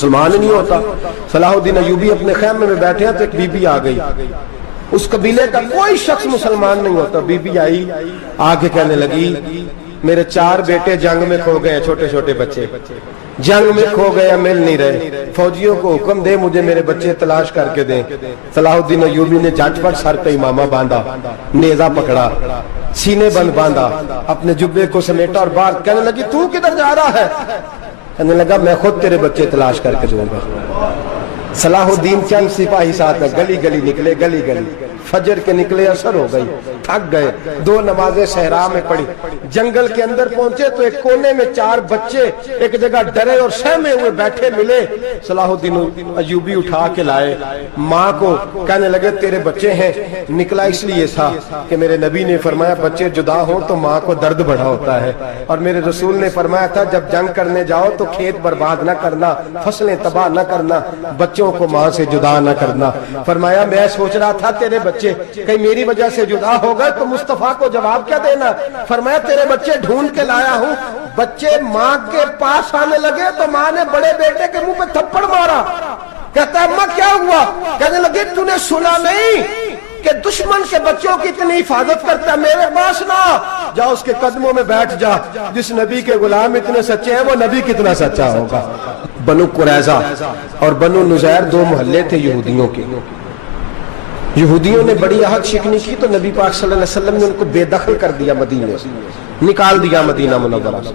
مسلمان نہیں ہوتا۔ صلاح الدین ایوبی اپنے خیمے میں بیٹھے ہیں تو ایک بی بی آ گئی، اس قبیلے کا کوئی شخص مسلمان نہیں ہوتا۔ بی بی آئی، آگے کہنے لگی میرے 4 بیٹے جنگ میں کھو گئے، چھوٹے چھوٹے بچے جنگ میں کھو گئے، مل نہیں رہے، فوجیوں کو حکم دے مجھے میرے بچے تلاش کر کے دیں۔ صلاح الدین ایوبی نے جھٹ پٹ سر پہ امامہ باندھا، نیزہ پکڑا، سینے بند باندھا، اپنے جبے کو سمیٹا اور باہر کہنے لگی تو کدھر جا رہا ہے؟ کہنے لگا میں خود تیرے بچے تلاش کر کے دوں گا۔ صلاح الدین چند سپاہی ساتھ گلی گلی نکلے، گلی گلی فجر کے نکلے، اثر ہو گئی، تھک گئے، 2 نمازیں صحرا میں پڑھی، جنگل کے اندر پہنچے تو ایک کونے میں 4 بچے ایک جگہ ڈرے اور سہمے ہوئے بیٹھے ملے۔ صلاح الدین ایوبی اٹھا کے لائے، ماں کو کہنے لگے تیرے بچے ہیں۔ نکلا اس لیے تھا کہ میرے نبی نے فرمایا بچے جدا ہوں تو ماں کو درد بڑا ہوتا ہے، اور میرے رسول نے فرمایا تھا جب جنگ کرنے جاؤ تو کھیت برباد نہ کرنا، فصلیں تباہ نہ کرنا، بچوں کو ماں سے جدا نہ کرنا۔ فرمایا میں سوچ رہا تھا تیرے بچے کہیں میری وجہ سے جدا ہو گئے تو مصطفیٰ کو جواب کیا دینا؟ فرمایا تیرے بچے ڈھونڈ کے لایا ہوں۔ بچے ماں کے پاس آنے لگے تو ماں نے بڑے بیٹے کے منہ پہ تھپڑ مارا، کہتا ہے اماں کیا ہوا؟ کہنے لگے تو نے سنا نہیں کہ دشمن کے بچوں کی اتنی حفاظت کرتا ہے، میرے پاس نہ جا، اس کے قدموں میں بیٹھ جا، جس نبی کے غلام اتنے سچے ہیں وہ نبی کتنا سچا ہوگا۔ بنو قریظہ اور بنو نذیر 2 محلے تھے یہودیوں کے۔ یہودیوں نے بڑی عہد شکنی کی تو نبی پاک صلی اللہ علیہ وسلم نے ان کو بے دخل کر دیا، مدینے سے نکال دیا، مدینہ منورہ سے۔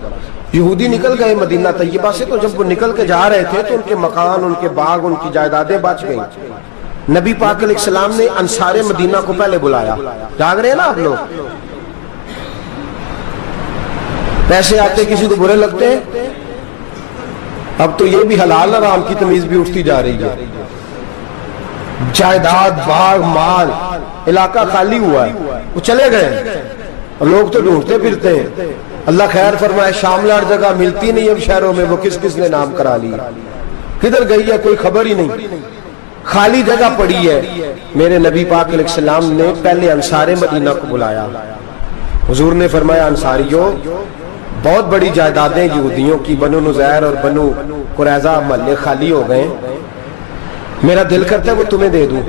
یہودی نکل گئے مدینہ طیبہ سے، تو جب وہ نکل کے جا رہے تھے تو ان کے مکان، ان کے باغ، ان کی جائیدادیں بچ گئیں۔ نبی پاک علیہ السلام نے انصار مدینہ کو پہلے بلایا، جاگ رہے ہیں نا آپ لوگ؟ پیسے آتے کسی کو برے لگتے ہیں؟ اب تو یہ بھی حلال حرام کی تمیز بھی اٹھتی جا رہی ہے۔ جائیداد، باغ، مال، علاقہ خالی ہوا ہے، وہ چلے گئے، لوگ تو ڈھونڈتے پھرتے ہیں۔ اللہ خیر فرمائے، شاملہ ہر جگہ ملتی نہیں اب شہروں میں، وہ کس کس نے نام کرا لیا، کدھر گئی ہے کوئی خبر ہی نہیں، خالی جگہ پڑی ہے۔ میرے نبی پاک علیہ السلام نے پہلے انصار مدینہ کو بلایا، حضور نے فرمایا انصاریوں بہت بڑی جائیدادیں یہودیوں کی، بنو نذیر اور بنو قریظہ محلے خالی ہو گئے، میرا دل کرتا ہے وہ تمہیں دے دوں،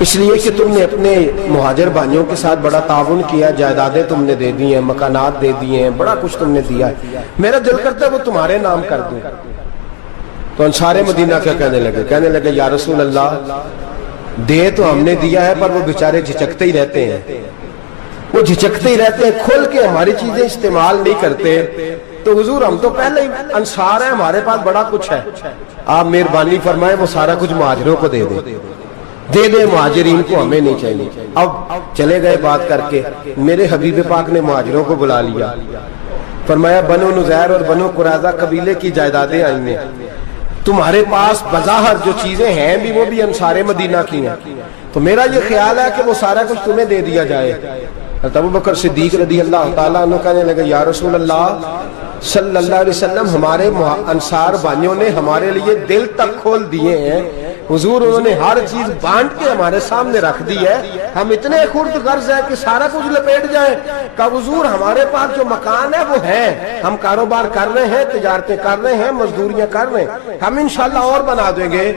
اس لیے کہ تم نے اپنے مہاجر بھائیوں کے ساتھ بڑا تعاون کیا، جائیدادیں تم نے دے دی ہیں، مکانات دے دیے ہیں، بڑا کچھ تم نے دیا ہے، میرا دل کرتا ہے وہ تمہارے نام کر دوں۔ تو انصار مدینہ کیا کہنے لگے یا رسول اللہ دے تو ہم نے دیا ہے پر وہ بیچارے جھچکتے ہی رہتے ہیں، وہ جھچکتے ہی رہتے ہیں، کھول کے ہماری چیزیں استعمال نہیں کرتے۔ تو حضور ہم تو پہلے ہی انصار ہیں، ہمارے پاس بڑا کچھ ہے، آپ مہربانی فرمائیں وہ سارا کچھ مہاجروں کو دے دے، مہاجرین کو ہمیں نہیں چاہیے۔ اب چلے گئے بات کر کے، میرے حبیب پاک نے مہاجروں کو بلا لیا، فرمایا بنو نذیر اور بنو قریظہ قبیلے کی جائیدادیں آئی ہیں، تمہارے پاس بظاہر جو چیزیں ہیں بھی وہ بھی انصار مدینہ کی ہیں، تو میرا یہ خیال ہے کہ وہ سارا کچھ تمہیں دے دیا جائے۔ ابو بکر صدیق رضی اللہ تعالیٰ عنہ کہنے لگے یا رسول اللہ صلی اللہ علیہ وسلم ہمارے انصار بھائیوں نے ہمارے لیے دل تک کھول دیے ہیں، حضور انہوں نے ہر چیز بانٹ کے ہمارے سامنے رکھ دی ہے، ہم اتنے خرد غرض ہیں کہ سارا کچھ لپیٹ جائیں۔ کہ حضور ہمارے پاس جو مکان ہے وہ ہے، ہم کاروبار کر رہے ہیں، تجارتیں کر رہے ہیں، مزدوریاں کر رہے ہیں، ہم انشاءاللہ اور بنا دیں گے،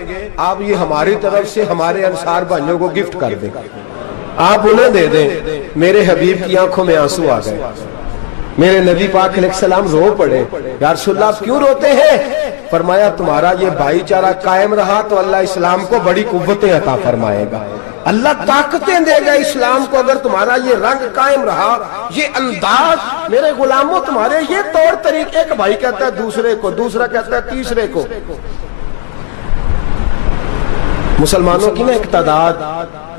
آپ یہ ہماری طرف سے ہمارے انصار بھائیوں کو گفٹ کر دیں، آپ انہیں دے دیں۔ میرے حبیب کی آنکھوں میں آنسو آ گئے، میرے نبی پاک علیہ السلام رو پڑے، یا رسول اللہ آپ کیوں روتے ہیں؟ فرمایا تمہارا یہ بھائی چارہ قائم رہا تو اللہ اسلام کو بڑی قوتیں عطا فرمائے گا، اللہ طاقتیں دے گا اسلام کو، اگر تمہارا یہ رنگ قائم رہا، یہ انداز، میرے غلاموں تمہارے یہ طور طریقے، ایک بھائی کہتا ہے دوسرے کو، دوسرا کہتا ہے تیسرے کو۔ مسلمانوں کی نا ایک تعداد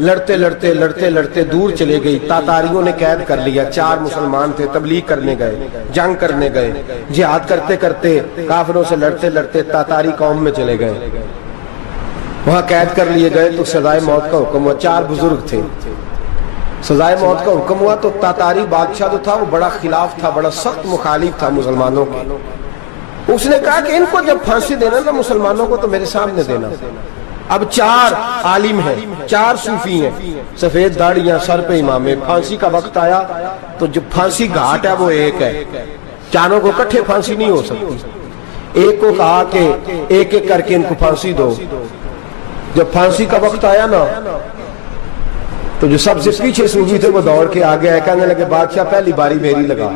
لڑتے لڑتے لڑتے لڑتے دور چلے گئی، تاتاریوں نے قید کر لیا، 4 مسلمان تھے، تبلیغ کرنے گئے، جنگ کرنے گئے، جہاد کرتے کرتے کافروں سے لڑتے لڑتے تاتاری قوم میں چلے گئے، وہاں قید کر لیے گئے تو سزائے موت کا حکم ہوا، 4 بزرگ تھے، سزائے موت کا حکم ہوا تو تاتاری بادشاہ جو تھا وہ بڑا خلاف تھا، بڑا سخت مخالف تھا مسلمانوں کے، اس نے کہا کہ ان کو جب پھانسی دینا نا مسلمانوں کو تو میرے سامنے دینا۔ اب 4 عالم ہیں، 4 صوفی ہیں، سفید داڑیاں، سر پہ امامے، پھانسی کا وقت آیا تو جو پھانسی گھاٹ ہے وہ ایک ہے، چاروں کو کٹھے پھانسی نہیں ہو سکتی، ایک کو کہا کہ ایک ایک کر کے ان کو پھانسی دو. جب پھانسی کا وقت آیا نا تو جو سب سے پیچھے صوفی تھے وہ دوڑ کے آگے آئے, کہنے لگے بادشاہ پہلی باری میری لگا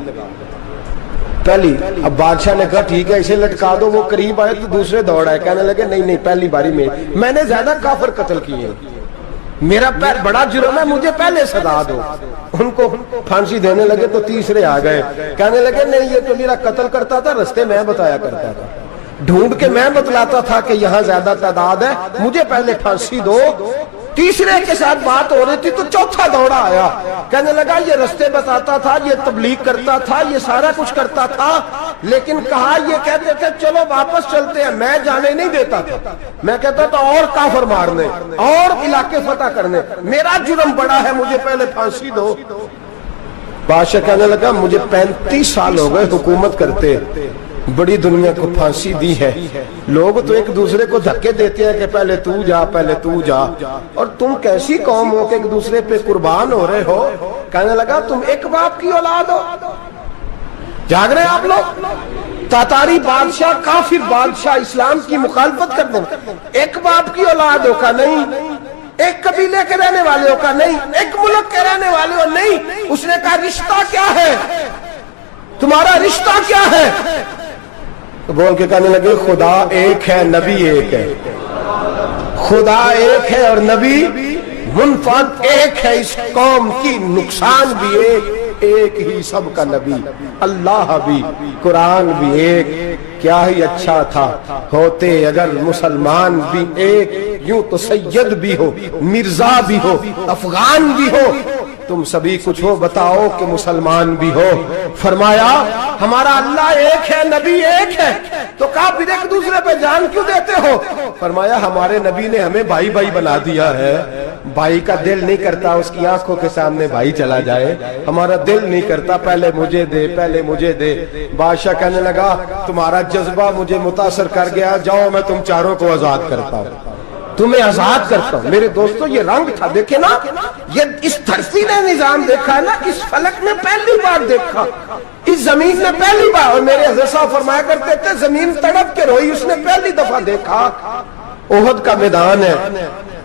پہلی. اب بادشاہ نے کہا ٹھیک ہے اسے لٹکا دو. وہ قریب آئے تو دوسرے دوڑ آئے, کہنے لگے نہیں نہیں پہلی باری میں نے زیادہ کافر قتل کیے, میرا بڑا جرم ہے, مجھے پہلے سزا دو. ان کو پھانسی دینے لگے تو تیسرے آ گئے, کہنے لگے نہیں یہ تو میرا قتل کرتا تھا, رستے میں بتایا کرتا تھا, ڈھونڈ کے میں بتلاتا تھا کہ یہاں زیادہ تعداد ہے, مجھے پہلے پھانسی دو. تیسرے کے ساتھ بات ہو رہی تھی تو چوتھا دوڑا آیا, کہنے لگا یہ رستے بتاتا تھا, یہ تبلیغ کرتا تھا, یہ سارا کچھ کرتا تھا, لیکن کہا یہ کہتے تھے چلو واپس چلتے ہیں, میں جانے نہیں دیتا تھا, میں کہتا تھا اور کافر مارنے اور علاقے فتح کرنے, میرا جرم بڑا ہے, مجھے پہلے پھانسی دو. بادشاہ کہنے لگا مجھے 35 سال ہو گئے حکومت کرتے, بڑی دنیا کو پھانسی دی ہے, لوگ تو ایک دوسرے کو دھکے دیتے ہیں کہ پہلے تو جا پہلے تو جا, اور تم کیسی قوم ہو کہ ایک دوسرے پہ قربان ہو رہے ہو. کہنے لگا تم ایک باپ کی اولاد ہو. جاگ رہے ہیں آپ لوگ؟ تاتاری بادشاہ کافر بادشاہ اسلام کی مخالفت کر دیں, ایک باپ کی اولاد ہو کا نہیں, ایک قبیلے کے رہنے والے ہو کا نہیں, ایک ملک کے رہنے والے ہو نہیں. اس نے کہا رشتہ کیا ہے تمہارا, رشتہ کیا ہے؟ تو بول کے کہنے لگے خدا ایک ہے نبی ایک ہے, خدا ایک ہے اور نبی منفرد ایک ہے, اس قوم کی نقصان بھی ایک ہی سب کا نبی, اللہ بھی قرآن بھی ایک. کیا ہی اچھا تھا ہوتے اگر مسلمان بھی ایک, یوں تو سید بھی ہو مرزا بھی ہو افغان بھی ہو, تم سبھی کچھ ہو بتاؤ کہ مسلمان بھی ہو. فرمایا ہمارا اللہ ایک ہے نبی ایک ہے, تو کہا پھر ایک دوسرے پہ جان کیوں دیتے ہو؟ فرمایا ہمارے نبی نے ہمیں بھائی بھائی بنا دیا ہے, بھائی کا دل نہیں کرتا اس کی آنکھوں کے سامنے بھائی چلا جائے, ہمارا دل نہیں کرتا پہلے مجھے دے پہلے مجھے دے. بادشاہ کہنے لگا تمہارا جذبہ مجھے متاثر کر گیا, جاؤ میں تم چاروں کو آزاد کرتا ہوں, تمہیں آزاد کرتا ہوں. میرے دوستو یہ رنگ تھا, دیکھیں نا, یہ اس دھرتی نے نظام دیکھا ہے نا, اس فلک نے پہلی بار دیکھا, اس زمین نے پہلی بار, اور میرے حضرت صاحب فرمایا کرتے تھے زمین تڑپ کے روئی, اس نے پہلی دفعہ دیکھا. احد کا میدان ہے,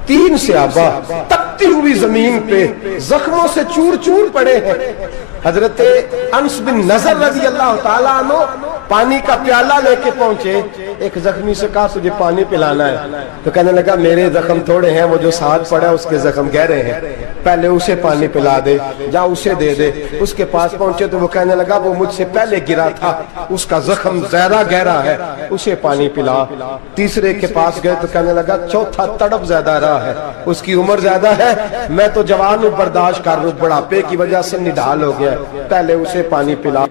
3 صحابہ تپتی ہوئی زمین پہ زخموں سے چور چور پڑے ہیں. حضرت انس بن نضر رضی اللہ تعالیٰ عنہ پانی کا پیالہ لے کے پہنچے, ایک زخمی سے کہا تجھے پانی پلانا ہے, تو کہنے لگا میرے زخم تھوڑے ہیں, وہ جو ساتھ پڑا اس کے زخم گہرے ہیں, پہلے اسے پانی پلا دے, جا اسے دے دے. اس کے پاس پہنچے تو وہ کہنے لگا وہ مجھ سے پہلے گرا تھا, اس کا زخم زیادہ گہرا ہے, اسے پانی پلا. تیسرے کے پاس گئے تو کہنے لگا چوتھا تڑپ زیادہ رہا ہے, اس کی عمر زیادہ ہے, میں تو جوان ہوں برداشت کر لوں, بڑھاپے کی وجہ سے نڈھال ہو گیا, پہلے اسے پانی پلا.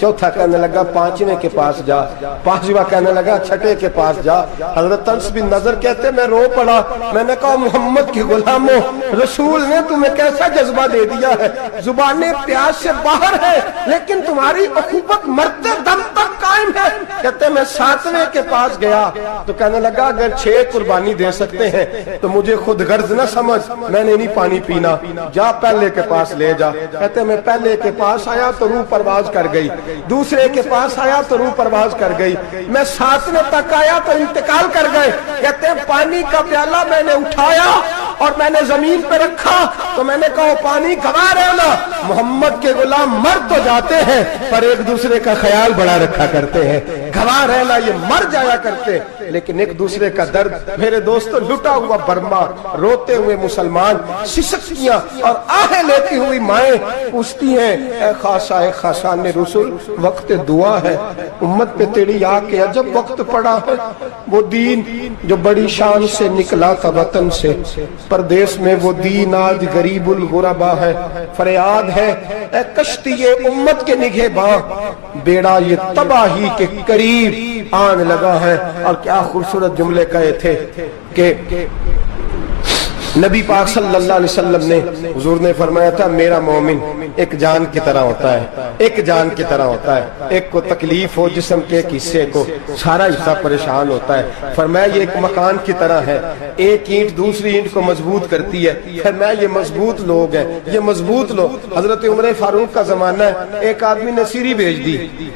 چوتھا کہنے لگا 5ویں کے پاس جا, 5واں کہنے لگا 6ٹھے کے پاس جا. حضرت انس بن نضر کہتے میں رو پڑا, میں نے کہا محمد کے غلاموں, رسول نے تمہیں کیسا جذبہ دے دیا ہے, زبانیں پیاس سے باہر ہے لیکن تمہاری اخوت مرتے دم تک قائم ہے. کہتے میں 7ویں کے پاس گیا تو کہنے لگا اگر 6 قربانی دے سکتے ہیں تو مجھے خود غرض نہ سمجھ, میں نے نہیں پانی پینا, جا پہلے کے پاس لے جا. کہتے میں پہلے کے پاس آیا تو روح پرواز کر گئی, دوسرے کے پاس آیا تو روح پرواز کر گئی, میں 7ویں تک آیا تو انتقال کر گئے. کہتے ہیں پانی کا پیالہ میں نے اٹھایا اور میں نے زمین پہ رکھا تو میں نے کہا پانی گوا رہنا, محمد کے غلام مر تو جاتے ہیں پر ایک دوسرے کا خیال بڑا رکھا کرتے ہیں, گوا رہنا یہ مر جایا کرتے لیکن ایک دوسرے کا درد. میرے دوستو لٹا ہوا برما, روتے ہوئے مسلمان, سسکیاں اور آہیں لیتی ہوئی مائیں پوچھتی ہیں اے خاصا اے خاصان رسول, وقت دعا ہے, امت پہ تیری آ کے عجب وقت پڑا ہے. وہ دین جو بڑی شان سے نکلا تھا وطن سے, پردیس میں وہ دین آج غریب الغربا ہے. فریاد ہے اے کشتی امت کے نگہباں, بیڑا یہ تباہی کے قریب آن لگا ہے. اور کیا خوبصورت جملے کہے تھے کہ نبی پاک صلی اللہ علیہ وسلم نے, حضور نے فرمایا تھا میرا مومن ایک جان کی طرح ہوتا ہے, ایک جان کی طرح ہوتا ہے, ایک کو تکلیف ہو جسم کے ایک حصے کو, سارا حصہ پریشان ہوتا ہے. فرمایا یہ ایک مکان کی طرح ہے, ایک اینٹ دوسری اینٹ کو مضبوط کرتی ہے. فرمایا یہ مضبوط لوگ ہیں, یہ مضبوط لوگ. حضرت عمر فاروق کا زمانہ ہے, ایک آدمی نے سیری بھیج دی,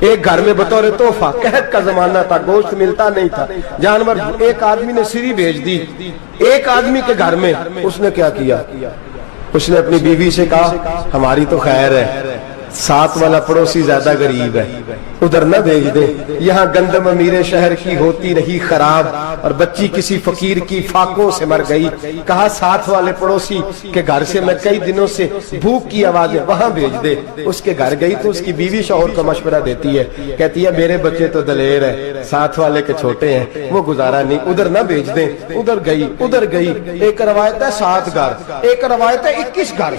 ایک گھر میں بطور تحفہ، قحط کا زمانہ تھا، گوشت ملتا نہیں تھا، جانور، ایک آدمی نے سری بھیج دی ایک آدمی کے گھر میں۔ اس نے کیا کیا؟ اس نے اپنی بیوی سے کہا ہماری تو خیر ہے، ساتھ والا پڑوسی زیادہ غریب ہے، ادھر نہ بھیج دے، یہاں گندم امیر شہر کی ہوتی رہی خراب اور بچی کسی فقیر کی فاقوں سے مر گئی، کہا ساتھ والے پڑوسی کے گھر سے میں کئی دنوں سے بھوک کی آوازیں، وہاں بھیج دے۔ اس کے گھر گئی تو اس کی بیوی شوہر کو مشورہ دیتی ہے، کہتی ہے میرے بچے تو دلیر ہے، ساتھ والے کے چھوٹے ہیں، وہ گزارا نہیں، ادھر نہ بھیج دیں۔ ادھر گئی، ایک روایت ہے 7 گھر، ایک روایت ہے 21 گھر،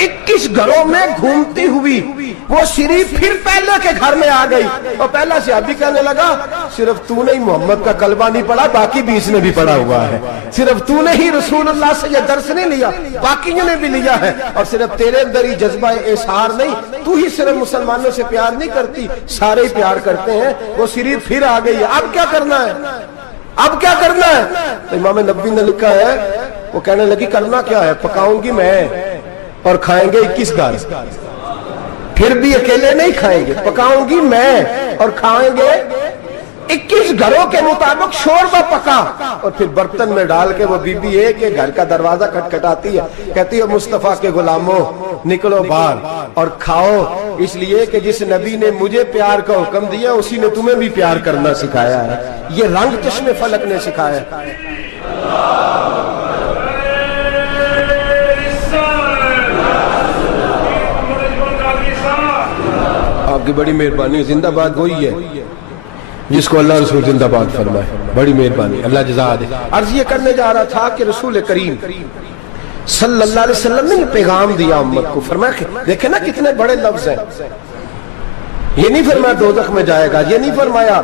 21 گھروں میں گھومتی ہوئی وہ شریف پھر پہلے کے گھر میں آ گئی، اور پہلا صحابی کہنے لگا صرف تو نے محمد کا کلمہ نہیں پڑھا، باقی 20 نے بھی پڑھا ہوا ہے، صرف تو نے ہی رسول اللہ سے یہ درس نہیں لیا، باقیوں نے بھی لیا ہے، اور صرف تیرے اندر ہی جذبہ احسار نہیں، تو ہی صرف مسلمانوں سے پیار نہیں کرتی، سارے ہی پیار کرتے ہیں۔ وہ شریف پھر آ گئی ہے، اب کیا کرنا ہے؟ اب کیا کرنا ہے؟ تو امام نبوی نے لکھا ہے، وہ کہنے لگی کرنا کیا ہے؟ پکاؤں گی میں اور کھائیں گے 21 گھر، پھر بھی اکیلے نہیں کھائیں گے، پکاؤں گی میں اور کھائیں گے 21 گھروں کے مطابق شوربہ پکا، اور پھر برتن میں ڈال کے وہ بی بی ایک ایک گھر کا دروازہ کھٹکھٹاتی ہے، کہتی ہے مصطفیٰ کے غلاموں نکلو باہر اور کھاؤ، اس لیے کہ جس نبی نے مجھے پیار کا حکم دیا اسی نے تمہیں بھی پیار کرنا سکھایا ہے، یہ رنگ چشم فلک نے سکھایا ہے۔ آپ کی بڑی مہربانی، زندہ باد وہی ہے جس کو اللہ رسول زندہ باد فرمائے، بڑی مہربانی، اللہ جزا دے۔ عرض یہ کرنے جا رہا تھا کہ رسول کریم صلی اللہ علیہ وسلم نے یہ پیغام دیا امت کو، فرمایا دیکھیں نا کتنے بڑے لفظ ہیں، یہ نہیں فرمایا دوزخ میں جائے گا، یہ نہیں فرمایا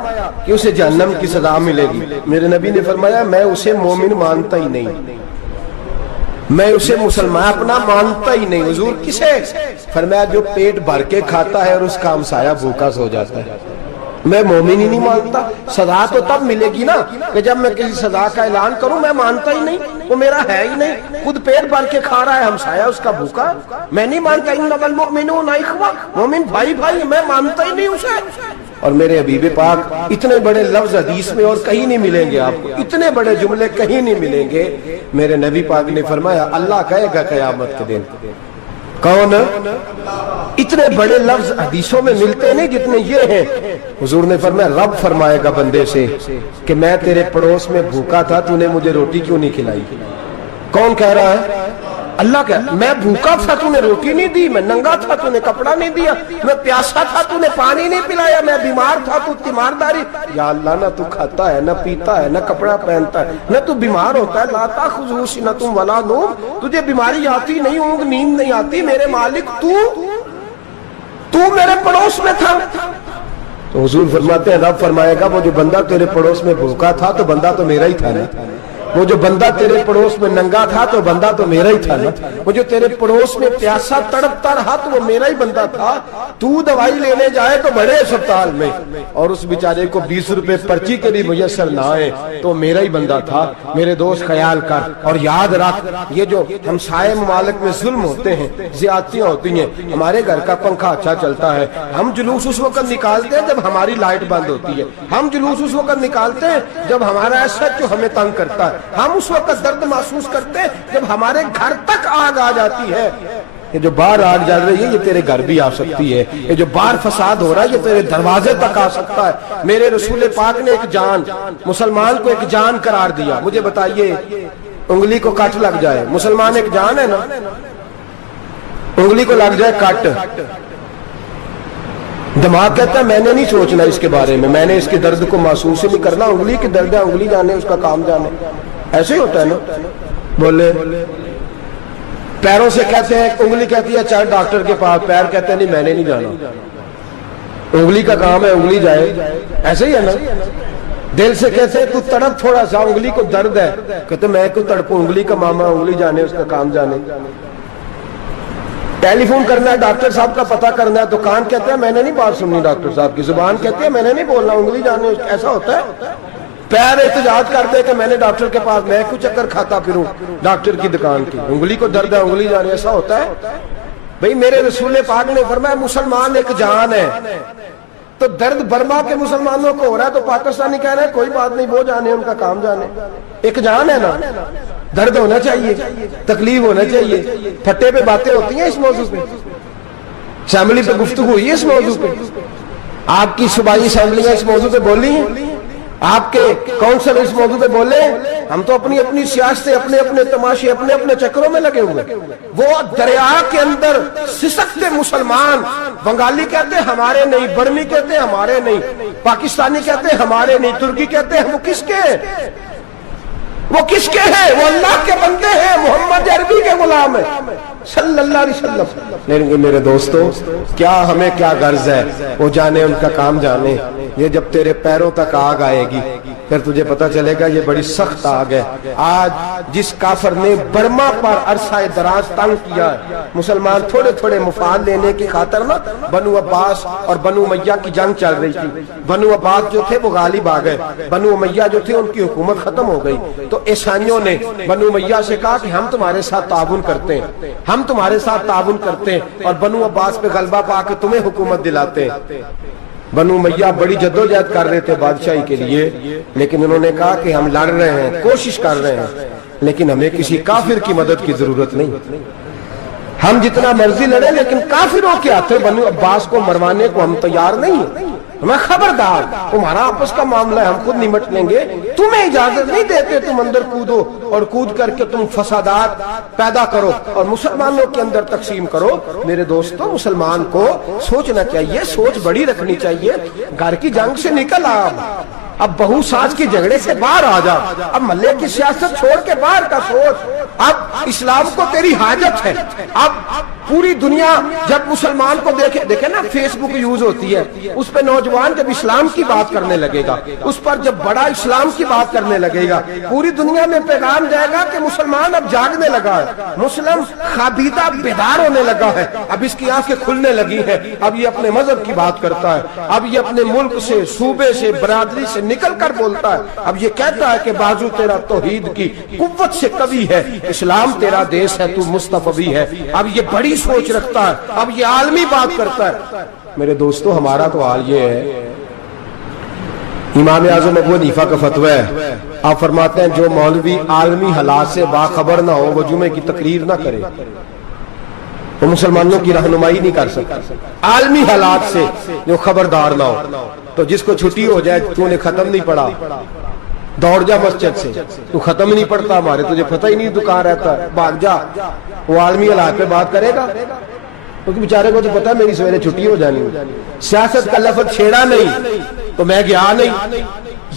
کہ اسے جہنم کی سزا ملے گی، میرے نبی نے فرمایا میں اسے مومن مانتا ہی نہیں، میں اسے مسلمان اپنا مانتا ہی نہیں۔ حضور کسے؟ فرمایا جو پیٹ بھر کے کھاتا ہے اور اس کا ہمسایہ بھوکا سو جاتا ہے، میں مومن ہی نہیں مانتا۔ سزا تو تب ملے گی نا کہ جب میں کسی سزا کا اعلان کروں، میں مانتا ہی نہیں، وہ میرا ہے ہی نہیں، خود پیٹ بھر کے کھا رہا ہے، ہمسایہ اس کا بھوکا، میں نہیں مانتا۔ انما المؤمنون اخوہ، مومن بھائی بھائی، میں مانتا ہی نہیں اسے۔ اور میرے حبیب پاک اتنے بڑے لفظ حدیث میں اور کہیں نہیں ملیں گے، آپ کو اتنے بڑے جملے کہیں نہیں ملیں گے۔ میرے نبی پاک نے فرمایا اللہ کہے گا قیامت کے دن، کون؟ اتنے بڑے لفظ حدیثوں میں ملتے نہیں جتنے یہ ہیں۔ حضور نے فرمایا رب فرمائے گا بندے سے کہ میں تیرے پڑوس میں بھوکا تھا، تو نے مجھے روٹی کیوں نہیں کھلائی؟ کون کہہ رہا ہے؟ اللہ کہہ، میں بھوکا تھا تو نے روٹی نہیں دی، میں ننگا تھا تو نے کپڑا نہیں دیا، میں پیاسا تھا تو نے پانی نہیں پلایا، میں بیمار تھا تو تیمارداری۔ یا اللہ نہ تو کھاتا ہے، نہ پیتا ہے، نہ کپڑا پہنتا ہے، نہ تو بیمار ہوتا ہے، لا تاخذہ سنۃ ولا نوم، تجھے بیماری آتی نہیں، اونگ نیند نہیں آتی، میرے مالک تو میرے پڑوس میں تھا۔ تو حضور فرماتے ہیں رب فرمائے گا وہ جو بندہ تیرے پڑوس میں بھوکا تھا تو بندہ تو میرا ہی تھا نا، وہ جو بندہ تیرے پڑوس میں ننگا تھا تو بندہ تو میرا ہی تھا نا، وہ جو تیرے پڑوس میں پیاسا تڑپتا رہا تو وہ میرا ہی بندہ تھا، تو دوائی لینے جائے تو بڑے اسپتال میں اور اس بیچارے کو 20 روپے پرچی کے بھی میسر نہ آئے تو میرا ہی بندہ تھا۔ میرے دوست خیال کر اور یاد رکھ، یہ جو ہمسائے ممالک میں ظلم ہوتے ہیں، زیادتیاں ہوتی ہیں، ہمارے گھر کا پنکھا اچھا چلتا ہے، ہم جلوس اس وقت نکالتے ہیں جب ہماری لائٹ بند ہوتی ہے، ہم جلوس اس وقت نکالتے ہیں جب ہمارا ایسا جو ہمیں تنگ کرتا ہے، ہم اس وقت درد محسوس کرتے ہیں جب ہمارے گھر تک آگ آ جاتی ہے۔ یہ جو باہر آگ جل رہی ہے یہ تیرے گھر بھی آ سکتی ہے، یہ جو باہر فساد ہو رہا ہے یہ تیرے دروازے تک آ سکتا ہے۔ میرے رسول پاک نے ایک جان، مسلمان کو ایک جان قرار دیا۔ مجھے بتائیے انگلی کو کٹ لگ جائے، مسلمان ایک جان ہے نا، انگلی کو لگ جائے کٹ، دماغ کہتا ہے میں نے نہیں سوچنا اس کے بارے میں اس کے درد کو محسوس ہی نہیں کرنا، انگلی کی درد ہے، انگلی جانے اس کا کام جانے، ایسے ہی ہوتا ہے نا۔ بولے پیروں سے کہتے ہیں، انگلی کہتی ہے چل ڈاکٹر کے پاس، پیر کہتے ہیں نہیں میں نے نہیں جانا، انگلی کا کام ہے انگلی جائے، ایسے ہی ہے نا۔ دل سے کہتے ہیں تو تڑپ تھوڑا سا، انگلی کو درد ہے، کہتے میں کو تڑپوں، انگلی کا ماما، انگلی جانے اس کا کام جانے۔ ٹیلی فون کرنا ہے ڈاکٹر صاحب کا پتہ کرنا ہے، دکان کہتے ہیں میں نے نہیں بات سننی ڈاکٹر صاحب کی، زبان کہتے ہیں میں نے نہیں بولنا، انگلی جانے، ایسا ہوتا ہے۔ پیر احتجاج کرتے کہ میں نے ڈاکٹر کے پاس، میں کچھ چکر کھاتا پھروں ڈاکٹر کی دکان کی، انگلی کو درد ہے انگلی جانے، ایسا ہوتا ہے۔ بھئی میرے رسول پاک نے فرمایا مسلمان ایک جان ہے، تو درد برما کے مسلمانوں کو ہو رہا ہے تو پاکستانی کہہ رہے ہیں کوئی بات نہیں، وہ جانے ان کا کام جانے، ایک جان ہے نا، درد ہونا چاہیے، تکلیف ہونا چاہیے، پھٹے پہ باتیں ہوتی ہیں اس موضوع پہ، اسمبلی پہ گفتگو ہوئی ہے اس موضوع پہ، آپ کی صوبائی اسمبلیاں اس موضوع پہ بولی ہیں، آپ کے کونسل اس موضوع پہ بولے، ہم تو اپنی اپنی سیاستیں، اپنے اپنے تماشے، اپنے اپنے چکروں میں لگے ہوئے، وہ دریا کے اندر سسکتے مسلمان، بنگالی کہتے ہیں ہمارے نہیں، برمی کہتے ہیں ہمارے نہیں، پاکستانی کہتے ہیں ہمارے نہیں، ترکی کہتے ہیں ہم کس کے ہیں؟ وہ کس کے ہیں؟ وہ اللہ کے بندے ہیں، محمد عربی کے غلام ہیں صلی اللہ علیہ وسلم۔ لیکن میرے دوستو کیا ہمیں کیا غرض ہے، وہ جانے ان کا کام جانے، یہ جب تیرے پیروں تک آگ آئے گی پھر تجھے پتہ چلے گا یہ بڑی سخت آگ ہے۔ آج جس کافر نے برما پر عرصہ دراز تنگ کیا ہے، مسلمان تھوڑے تھوڑے مفاد لینے کی خاطر نا، بنو عباس اور بنو امیہ کی جنگ چل رہی تھی، بنو عباس جو تھے وہ غالب آ گئے، بنو امیہ جو تھے ان کی حکومت ختم ہو گئی، تو عیسائیوں نے بنو امیہ سے کہا کہ ہم تمہارے ساتھ تعاون کرتے ہیں، ہم تمہارے ساتھ تعاون کرتے ہیں اور بنو عباس پہ غلبہ پا کے تمہیں حکومت دلاتے ہیں۔ بنو امیہ بڑی جدوجہد کر رہے تھے بادشاہی کے لیے، لیکن انہوں نے کہا کہ ہم لڑ رہے ہیں، کوشش کر رہے ہیں، لیکن ہمیں کسی کافر کی مدد کی ضرورت نہیں، ہم جتنا مرضی لڑیں لیکن کافروں کے ہاتھوں بنو عباس کو مروانے کو ہم تیار نہیں ہیں، ہمیں خبردار، تمہارا آپس کا معاملہ ہے، ہم خود نمٹ لیں گے، تمہیں اجازت نہیں دیتے تم اندر کودو اور کود کر کے تم فسادات پیدا کرو اور مسلمانوں کے اندر تقسیم کرو۔ میرے دوستو مسلمان کو سوچنا چاہیے، سوچ بڑی رکھنی چاہیے، گھر کی جنگ سے نکل آ، اب بہو ساس کے جھگڑے سے باہر آ جا، اب محلے کی سیاست چھوڑ کے باہر کا سوچ، اب اسلام کو تیری حاجت ہے۔ اب پوری دنیا جب مسلمان کو دیکھے نا، فیس بک یوز ہوتی ہے، اس پہ نوجوان جب اسلام کی بات کرنے لگے گا، اس پر جب بڑا اسلام کی بات کرنے لگے گا، پوری دنیا میں پیغام جائے گا کہ مسلمان اب جاگنے لگا ہے، مسلم خوابیدہ بیدار ہونے لگا ہے، اب اس کی آنکھیں کھلنے لگی ہیں، اب یہ اپنے مذہب کی بات کرتا ہے، اب یہ اپنے ملک سے، صوبے سے، برادری سے نکل کر بولتا ہے، اب یہ کہتا ہے کہ بازو تیرا توحید کی قوت سے قوی ہے، اسلام تیرا دیس ہے، تو مصطفی ہے، اب یہ بڑی سوچ رکھتا ہے، اب یہ عالمی بات کرتا ہے۔ میرے دوستو ہمارا تو حال یہ ہے، امام اعظم ابو حنیفہ کا فتویٰ ہے، آپ فرماتے ہیں جو مولوی عالمی حالات سے باخبر نہ ہو وہ جمعے کی تقریر نہ کرے، وہ مسلمانوں کی رہنمائی نہیں کر سکتا، عالمی حالات سے جو خبردار نہ ہو۔ تو جس کو چھٹی ہو جائے، تو نے ختم نہیں پڑھا، دوڑ جا مسجد سے، تو ختم نہیں پڑھتا، ہمارے تجھے پتہ ہی نہیں تو کہاں رہتا ہے، بھاگ جا، وہ عالمی حالات پہ بات کرے گا، کیونکہ بیچارے کو تو پتہ ہے میری سویرے چھٹی ہو جانی، سیاست کا لفظ چھیڑا نہیں تو میں گیا نہیں۔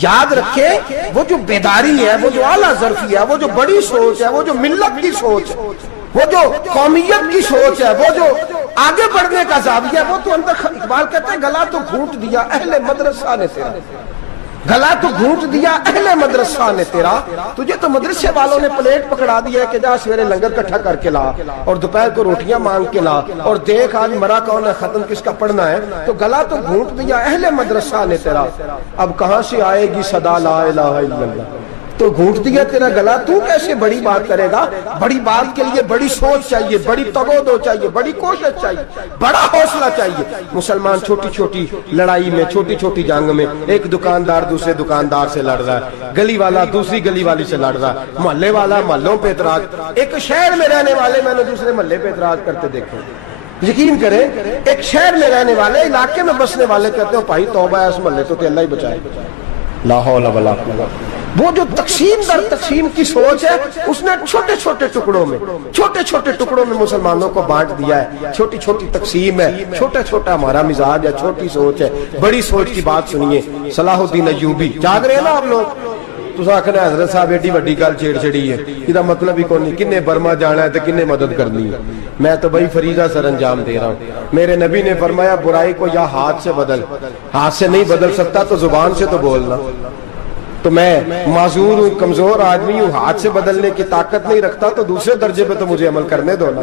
یاد رکھے وہ جو بیداری ہے، وہ جو اعلیٰ ظرفی ہے، وہ جو بڑی سوچ ہے، وہ جو ملت کی سوچ ہے، وہ جو قومیت کی سوچ ہے، وہ جو آگے بڑھنے کا زاویہ ہے، وہ تو اندر، اقبال کہتے ہیں گلا تو گھونٹ دیا اہل مدرسہ نے تیرا، گلا تو گھونٹ دیا اہل مدرسہ نے تیرا، تجھے تو مدرسے والوں نے پلیٹ پکڑا دیا ہے کہ جا سویرے لنگر کٹھا کر کے لا اور دوپہر کو روٹیاں مانگ کے لا اور دیکھ آج مرا کون ہے، ختم کس کا پڑھنا ہے، تو گلا تو گھونٹ دیا اہل مدرسہ نے تیرا، اب کہاں سے آئے گی صدا لا الہ الا اللہ، تو گھونٹ دیا تیرا گلا، تو کیسے بڑی بات کرے گا؟ بڑی بات کے لیے بڑی سوچ چاہیے، بڑی تگودو چاہیے، بڑی کوشش چاہیے، بڑا حوصلہ چاہیے۔ مسلمان چھوٹی چھوٹی لڑائی میں، چھوٹی چھوٹی جنگ میں، ایک دکاندار دوسرے دکاندار سے لڑ رہا ہے، گلی والا دوسری گلی والی سے لڑ رہا ہے، محلے والا محلوں پہ اعتراض، ایک شہر میں رہنے والے میں نے دوسرے محلے پہ اعتراض کرتے دیکھے، یقین کریں ایک شہر میں رہنے والے، علاقے میں بسنے والے کہتے ہیں بھائی توبہ ہے اس محلے تو اللہ ہی بچائے، لا حول ولا قوت۔ وہ جو تقسیم در تقسیم کی سوچ ہے، اس نے چھوٹے چھوٹے ٹکڑوں میں مسلمانوں کو بانٹ دیا ہے، چھوٹی چھوٹی تقسیم ہے، چھوٹا چھوٹا ہمارا مزاج ہے، چھوٹی سوچ ہے، بڑی سوچ کی بات سنیے۔ صلاح الدین ایوبی، جاگ رہے ہیں نا آپ لوگ؟ تو آخنا حضرت صاحب ایڈی وڈی گل چھیڑ چھڑی ہے، یہ مطلب ہی کون نہیں، کنے برما جانا ہے تو کنے مدد کرنی ہے، میں تو بھائی فریضہ سر انجام دے رہا ہوں۔ میرے نبی نے فرمایا برائی کو یا ہاتھ سے بدل، ہاتھ سے نہیں بدل سکتا تو زبان سے تو بولنا، تو میں معذور ہوں, کمزور آدمی ہوں, ہاتھ سے بدلنے کی طاقت نہیں رکھتا, تو دوسرے درجے پہ تو مجھے عمل کرنے دو نا.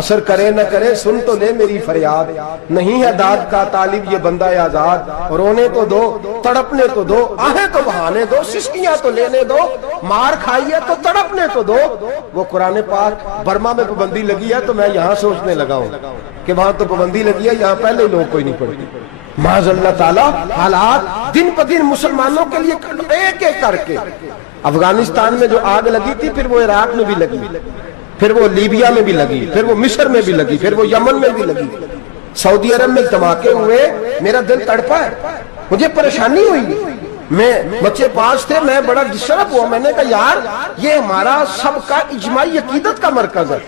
اثر کرے نہ کرے سن تو لے میری فریاد, نہیں ہے داد کا طالب یہ بندہ آزاد, رونے تو دو, تڑپنے تو دو, آہیں تو بہانے دو, سسکیاں تو لینے دو, مار کھائیے تو تڑپنے تو دو. وہ قرآن پاک برما میں پابندی لگی ہے تو میں یہاں سوچنے لگا ہوں کہ وہاں تو پابندی لگی ہے, یہاں پہلے لوگ کوئی نہیں پڑھتی. معاذ اللہ تعالیٰ حالات دن بدن مسلمانوں کے لیے ایک ایک کر کے. افغانستان میں جو آگ لگی تھی پھر وہ عراق میں بھی لگی, پھر وہ لیبیا میں بھی لگی, پھر وہ مصر میں بھی لگی, پھر وہ یمن میں بھی لگی, سعودی عرب میں دھماکے ہوئے, میرا دل تڑپا ہے, مجھے پریشانی ہوئی. میں بچے پاس تھے, میں بڑا ڈسٹرب ہوا, میں نے کہا یار یہ ہمارا سب کا اجماعی عقیدت کا مرکز ہے,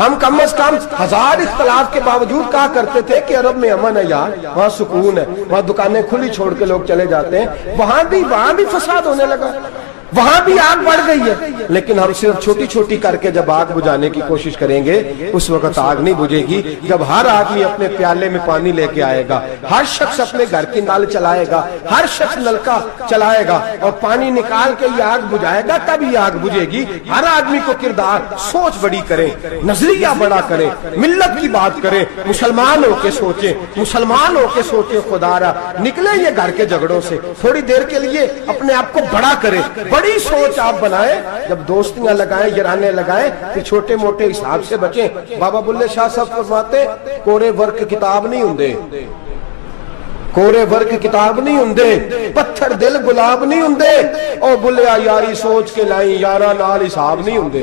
ہم کم از کم ہزار اختلاف کے باوجود کہا کرتے تھے کہ عرب میں امن ہے یار, وہاں سکون ہے, وہاں دکانیں کھلی چھوڑ کے لوگ چلے جاتے ہیں. وہاں بھی فساد ہونے لگا, وہاں بھی آگ بڑھ گئی ہے. لیکن ہم صرف چھوٹی چھوٹی کر کے جب آگ بجھانے کی کوشش کریں گے اس وقت آگ نہیں بجھے گی. جب ہر آدمی اپنے پیالے میں پانی لے کے آئے گا, ہر شخص اپنے گھر کی نل چلائے گا, ہر شخص نلکا چلائے گا اور پانی نکال کے یہ آگ بجھائے گا, تب یہ آگ بجھے گی. ہر آدمی کو کردار, سوچ بڑی کریں, نظریہ بڑا کریں, ملت کی بات کریں, مسلمان ہو کے سوچیں, مسلمان ہو کے سوچیں. خدا را نکلے یہ گھر کے جھگڑوں سے, تھوڑی دیر کے لیے اپنے آپ کو بڑا کریں, بڑی سوچ آپ بنائیں. جب دوستیاں لگائیں, یارانے لگائیں, پھر چھوٹے موٹے حساب سے بچیں. بابا بلے شاہ صاحب فرماتے کورے ورک کتاب نہیں ہوندے, کورے ورک کتاب نہیں ہوندے, پتھر دل گلاب نہیں ہوندے, او بلیا یاری سوچ کے لائیں, یارا نال حساب نہیں ہوندے.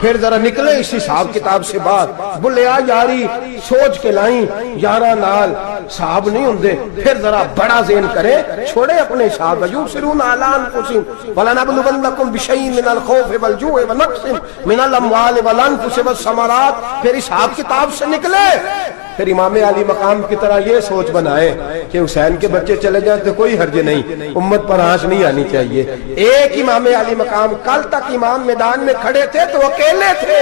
پھر ذرا نکلے اس حساب کتاب سے باہر, بلیا یاری سوچ کے لائیں, یارا نال حساب نہیں ہوندے. پھر ذرا بڑا ذہن کریں, چھوڑے اپنے حساب. یبصرون اعلی انفسہم ولنبلونکم بشیء من الخوف والجوع ونقص من الاموال والانفس والثمرات. پھر حساب کتاب سے نکلے, پھر امام علی مقام کی طرح یہ سوچ بنائے کہ حسین کے بچے چلے جائیں تو کوئی حرج نہیں, امت پر آنچ نہیں آنی چاہیے. ایک امام علی مقام, کل تک امام میدان میں کھڑے تھے تو اکیلے تھے,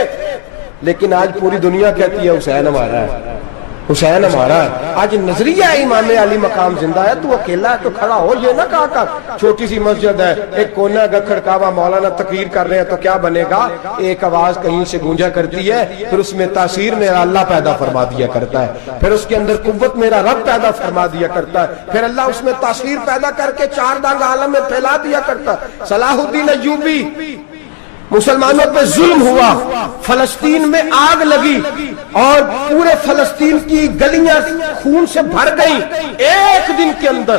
لیکن آج پوری دنیا کہتی ہے حسین ہمارا ہے, حسین ہمارا ہے. آج نظریہ امام علی مقام زندہ ہے, تو اکیلا ہے تو کھڑا ہو. یہ نہ کہا کر چھوٹی سی مسجد ہے, ایک کونا کا کھڑکاوا, مولانا تقریر کر رہے ہیں تو کیا بنے گا, ایک آواز کہیں سے گونجا کرتی ہے, پھر اس میں تاثیر میرا اللہ پیدا فرما دیا کرتا ہے, پھر اس کے اندر قوت میرا رب پیدا فرما دیا کرتا ہے, پھر اللہ اس میں تاثیر پیدا کر کے چار دانگ عالم میں پھیلا دیا کرتا ہے. صلاح الدین ایوبی, مسلمانوں پہ ظلم ہوا, فلسطین میں آگ لگی اور پورے فلسطین کی گلیاں خون سے بھر گئیں. ایک دن کے اندر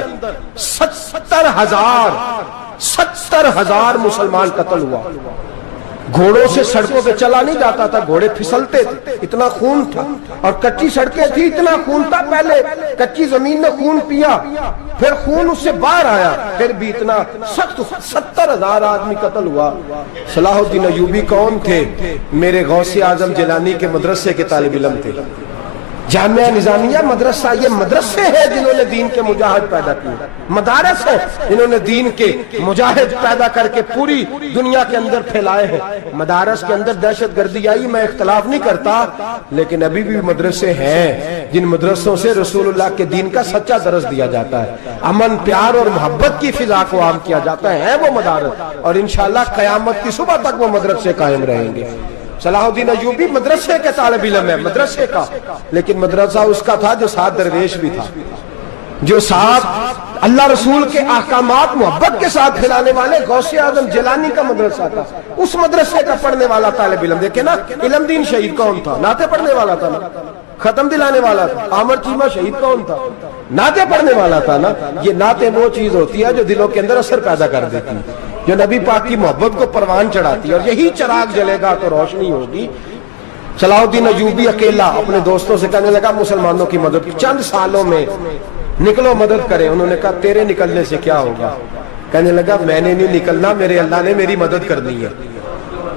70,000 مسلمان قتل ہوا. گھوڑوں سے سڑکوں پہ چلا نہیں جاتا تھا, گھوڑے پھسلتے تھے, اتنا خون تھا, اور کچی سڑکیں تھی, اتنا خون تھا. پہلے کچی زمین نے خون پیا, پھر خون اس سے باہر آیا, پھر بھی اتنا سخت. 70,000 آدمی قتل ہوا. صلاح الدین ایوبی کون تھے؟ میرے غوث اعظم جیلانی کے مدرسے کے طالب علم تھے. جامعہ نظامیہ مدرسہ, یہ مدرسے ہیں جنہوں نے دین کے مجاہد پیدا کیے, مدارس ہیں جنہوں نے دین کے مجاہد پیدا کر کے پوری دنیا کے اندر پھیلائے ہیں. مدارس کے اندر دہشت گردی آئی, میں اختلاف نہیں کرتا, لیکن ابھی بھی مدرسے ہیں جن مدرسوں سے رسول اللہ کے دین کا سچا درس دیا جاتا ہے, امن پیار اور محبت کی فضا کو عام کیا جاتا ہے وہ مدارس, اور انشاءاللہ قیامت کی صبح تک وہ مدرسے قائم رہیں گے. صلاح الدین ایوبی مدرسے کے طالب علم ہے, مدرسے کا, لیکن مدرسہ اس کا تھا جو ساتھ درویش بھی تھا, جو ساتھ اللہ رسول کے احکامات محبت کے ساتھ پھیلانے والے. غوث اعظم جیلانی کا مدرسہ تھا, اس مدرسے کا پڑھنے والا طالب علم. دیکھیں نا, علم دین شہید کون تھا؟ نعتیں پڑھنے والا تھا نا, ختم دلانے والا تھا. عامر چیمہ شہید کون تھا؟ نعتیں پڑھنے والا تھا نا. یہ نعتیں وہ چیز ہوتی ہے جو دلوں کے اندر اثر پیدا کر دیتی ہے, جو نبی پاک کی محبت کو پروان چڑھاتی ہے, اور یہی چراغ جلے گا تو روشنی ہوگی. صلاح الدین ایوبی اکیلا اپنے دوستوں سے کہنے لگا مسلمانوں کی مدد, چند سالوں میں نکلو مدد کریں. انہوں نے کہا تیرے نکلنے سے کیا ہوگا؟ کہنے لگا میں نے نہیں نکلنا, میرے اللہ نے میری مدد کرنی ہے,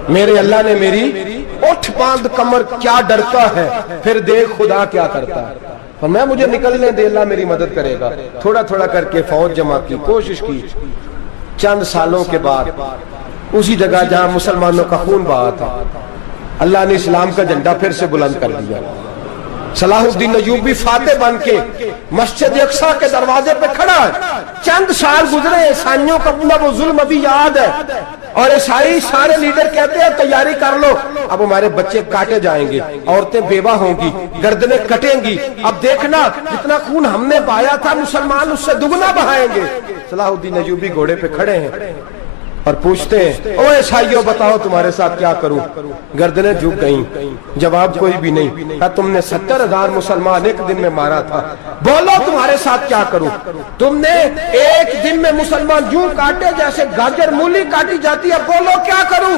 میرے اللہ نے میری. اٹھ باندھ کمر کیا ڈرتا ہے, پھر دیکھ خدا کیا کرتا ہے. اور میں مجھے نکلنے دے, اللہ میری مدد کرے گا. تھوڑا تھوڑا کر کے فوج جمع کی, کوشش کی. چند سالوں کے بعد اسی جگہ جہاں مسلمانوں کا خون بہا تھا, اللہ نے اسلام کا جھنڈا پھر سے بلند کر دیا. صلاح الدین ایوبی فاتح بن کے مسجد اقصی کے دروازے پہ کھڑا ہے, چند سال گزرے، عیسائیوں کا اپنا وہ ظلم ابھی یاد ہے، اور عیسائی سارے لیڈر کہتے ہیں تیاری کر لو، اب ہمارے بچے کاٹے جائیں گے، عورتیں بیوہ ہوں گی، گردنیں کٹیں گی، اب دیکھنا جتنا خون ہم نے بہایا تھا مسلمان اس سے دگنا بہائیں گے۔ صلاح الدین ایوبی گھوڑے پہ کھڑے ہیں اور پوچھتے ہیں، او عیسائیوں بتاؤ تمہارے ساتھ کیا کروں؟ گردنیں جھک گئیں، جواب کوئی بھی نہیں۔ کہا تم نے 70,000 مسلمان ایک دن میں مارا تھا، بولو تمہارے ساتھ کیا کروں؟ تم نے ایک دن میں مسلمان یوں کاٹے جیسے گاجر مولی کاٹی جاتی ہے، بولو کیا کروں؟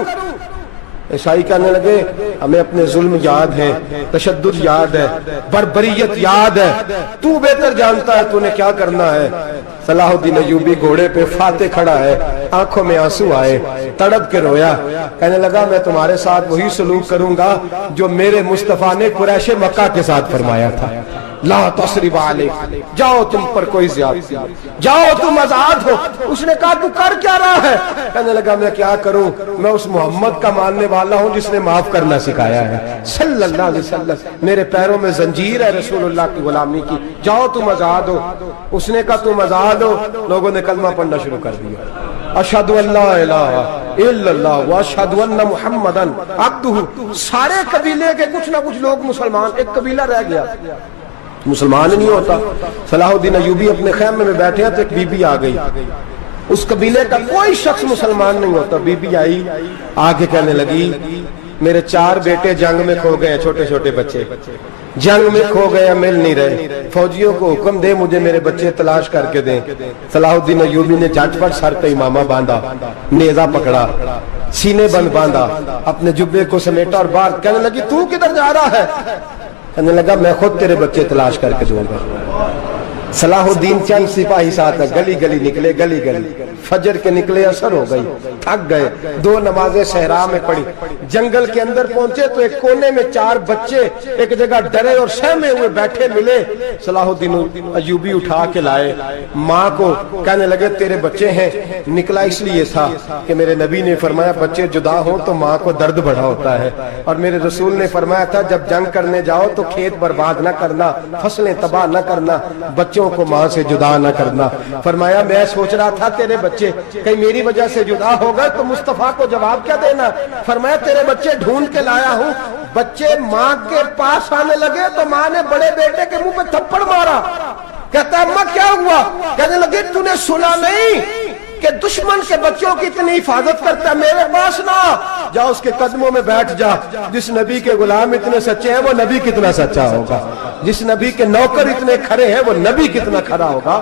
عیسائی کہنے لگے ہمیں اپنے ظلم یاد ہے، تشدد یاد ہے، بربریت یاد ہے، تو بہتر جانتا ہے تو نے کیا کرنا ہے۔ صلاح الدین ایوبی گھوڑے پہ فاتح کھڑا ہے، آنکھوں میں آنسو آئے، تڑپ کے رویا، کہنے لگا میں تمہارے ساتھ وہی سلوک کروں گا جو میرے مصطفیٰ نے قریش مکہ کے ساتھ فرمایا تھا، لا تصریب علیک، جاؤ تم پر کوئی زیادتی، جاؤ تم آزاد ہو۔ اس نے کہا تو کر کیا رہا ہے؟ کہنے لگا میں کیا کروں، میں اس محمد کا ماننے والا ہوں جس نے معاف کرنا سکھایا ہے صلی اللہ علیہ وسلم، میرے پیروں میں زنجیر ہے رسول اللہ کی غلامی کی، جاؤ تم آزاد ہو۔ اس نے کہا تم آزاد ہو، لوگوں نے کلمہ پڑھنا شروع کر دیا، اشہد ان لا الہ الا اللہ واشہد ان محمدن عبدہ۔ سارے قبیلے کے کچھ نہ کچھ لوگ مسلمان، ایک قبیلہ رہ گیا مسلمان نہیں ہوتا۔ صلاح الدین ایوبی اپنے خیمے میں بیٹھے ہیں تو ایک بی بی آ گئی، اس قبیلے کا کوئی شخص مسلمان نہیں ہوتا۔ بی بی آئی، آگے کہنے لگی میرے 4 بیٹے جنگ میں کھو گئے ہیں، چھوٹے چھوٹے بچے جنگ میں کھو گئے ہیں، مل نہیں رہے، فوجیوں کو حکم دے مجھے میرے بچے تلاش کر کے دیں۔ صلاح الدین ایوبی نے جھٹ پٹ سر پہ امامہ باندھا، نیزہ پکڑا، سینے بند باندھا، اپنے جبے کو سمیٹا اور باہر کہنے لگی تو کدھر جا رہا ہے؟ کہنے لگا میں خود تیرے بچے تلاش کر کے دوں گا۔ صلاح الدین چند سپاہی ساتھ گلی گلی نکلے، گلی گلی فجر کے نکلے، اثر ہو گئی، تھک گئے، 2 نمازیں صحرا میں پڑھی، جنگل کے اندر پہنچے تو ایک کونے میں 4 بچے ایک جگہ ڈرے اور سہمے ہوئے بیٹھے ملے۔ صلاح الدین ایوبی اٹھا کے لائے، ماں کو کہنے لگے تیرے بچے ہیں، نکلا اس لیے تھا کہ میرے نبی نے فرمایا بچے جدا ہوں تو ماں کو درد بڑا ہوتا ہے، اور میرے رسول نے فرمایا تھا جب جنگ کرنے جاؤ تو کھیت برباد نہ کرنا، فصلیں تباہ نہ کرنا، بچوں کو ماں سے جدا نہ کرنا۔ فرمایا میں سوچ رہا تھا تیرے بچے کہیں میری وجہ سے جدا ہو گئے تو مصطفیٰ کو جواب کیا دینا۔ فرمایا تیرے بچے ڈھونڈ کے لایا ہوں۔ بچے ماں کے پاس آنے لگے تو ماں نے بڑے بیٹے کے منہ پہ تھپڑ مارا، کہتا اماں کیا ہوا؟ کہنے لگے تو نے سنا نہیں کہ دشمن کے بچوں کی اتنی حفاظت کرتا ہے، میرے پاس نہ جا، اس کے قدموں میں بیٹھ جا۔ جس نبی کے غلام اتنے سچے ہیں وہ نبی کتنا سچا ہوگا، جس نبی کے نوکر اتنے کھڑے ہیں وہ نبی کتنا کھڑا ہوگا،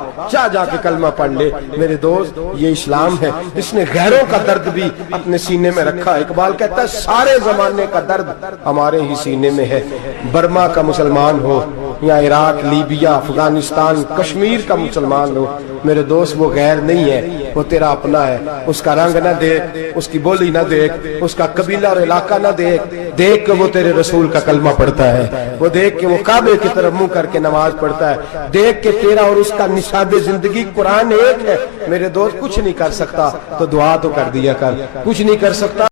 جا کے کلمہ پڑھ لے۔ میرے دوست یہ اسلام ہے جس نے غیروں کا درد بھی اپنے سینے میں رکھا۔ اقبال کہتا ہے سارے زمانے کا درد ہمارے ہی سینے میں ہے، برما کا مسلمان ہو یا عراق، لیبیا، افغانستان، کشمیر کا مسلمان ہو، میرے دوست وہ غیر نہیں ہے، وہ تیرا اپنا ہے۔ اس کا رنگ نہ دیکھ، اس کی بولی نہ دیکھ، اس کا قبیلہ اور علاقہ نہ دیکھ، دیکھ کہ وہ تیرے رسول کا کلمہ پڑھتا ہے، وہ دیکھ کہ وہ کعبے کی طرف منہ کر کے نماز پڑھتا ہے، دیکھ کہ تیرا اور اس کا نصاب زندگی قرآن ایک ہے۔ میرے دوست کچھ نہیں کر سکتا تو دعا تو کر دیا کر، کچھ نہیں کر سکتا